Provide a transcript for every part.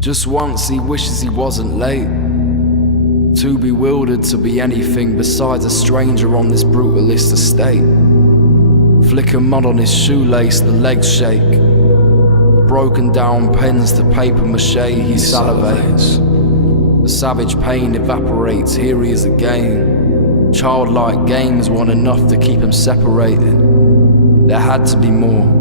Just once he wishes he wasn't late, too bewildered to be anything besides a stranger on this brutalist estate. Flicker mud on his shoelace, the legs shake. Broken down pens to paper mache, he salivates. The savage pain evaporates, here he is again. Childlike games weren't enough to keep him separated. There had to be more.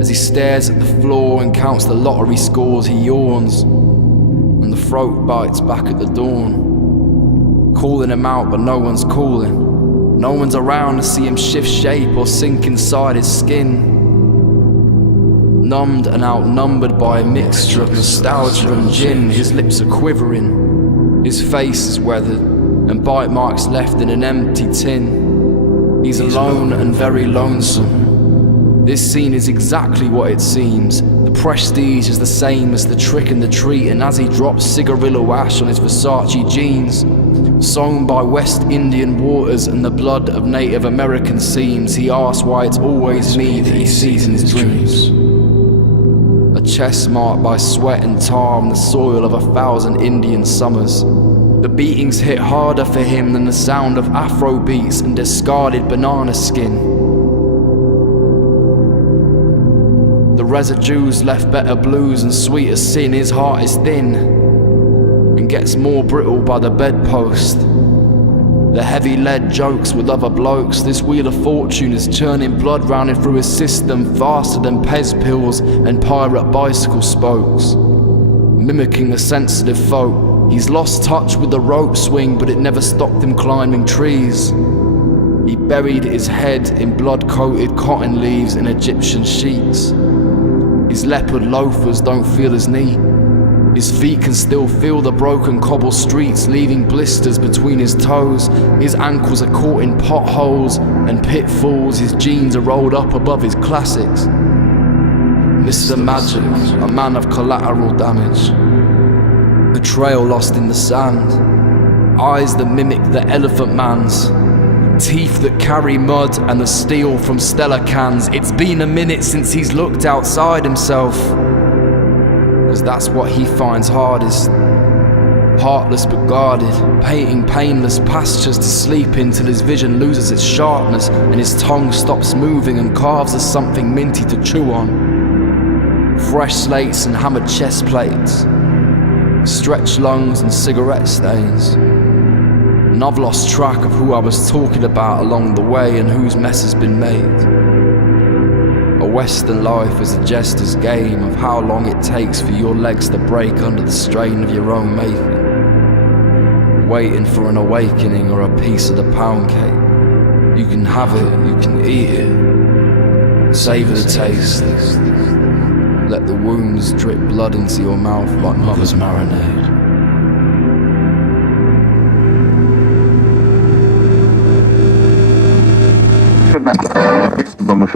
As he stares at the floor and counts the lottery scores, he yawns, and the throat bites back at the dawn. Calling him out, but no one's calling. No one's around to see him shift shape or sink inside his skin. Numbed and outnumbered by a mixture of nostalgia and gin, his lips are quivering, his face is weathered, and bite marks left in an empty tin. He's alone and very lonesome. This scene is exactly what it seems. The prestige is the same as the trick and the treat, and as he drops cigarillo ash on his Versace jeans, sown by West Indian waters and the blood of Native American seams, he asks why it's always me that he sees in his dreams. A chest marked by sweat and tar on the soil of 1,000 Indian summers. The beatings hit harder for him than the sound of Afro beats and discarded banana skin. The residues left better blues and sweeter sin. His heart is thin and gets more brittle by the bedpost. The heavy lead jokes with other blokes. This wheel of fortune is churning blood round and through his system faster than Pez pills and pirate bicycle spokes. Mimicking the sensitive folk, he's lost touch with the rope swing, but it never stopped him climbing trees. He buried his head in blood-coated cotton leaves and Egyptian sheets. His leopard loafers don't feel as neat. His feet can still feel the broken cobble streets, leaving blisters between his toes. His ankles are caught in potholes and pitfalls. His jeans are rolled up above his classics. Mr. Magic, a man of collateral damage. A trail lost in the sand. Eyes that mimic the elephant man's. Teeth that carry mud and the steel from Stella cans. It's been a minute since he's looked outside himself, 'cause that's what he finds hardest. Heartless but guarded, painting painless pastures to sleep in till his vision loses its sharpness and his tongue stops moving and carves as something minty to chew on. Fresh slates and hammered chest plates, stretched lungs and cigarette stains. And I've lost track of who I was talking about along the way and whose mess has been made. A Western life is a jester's game of how long it takes for your legs to break under the strain of your own making. Waiting for an awakening or a piece of the pound cake. You can have it, you can eat it. Savor the taste. Let the wounds drip blood into your mouth like mother's marinade. Vamos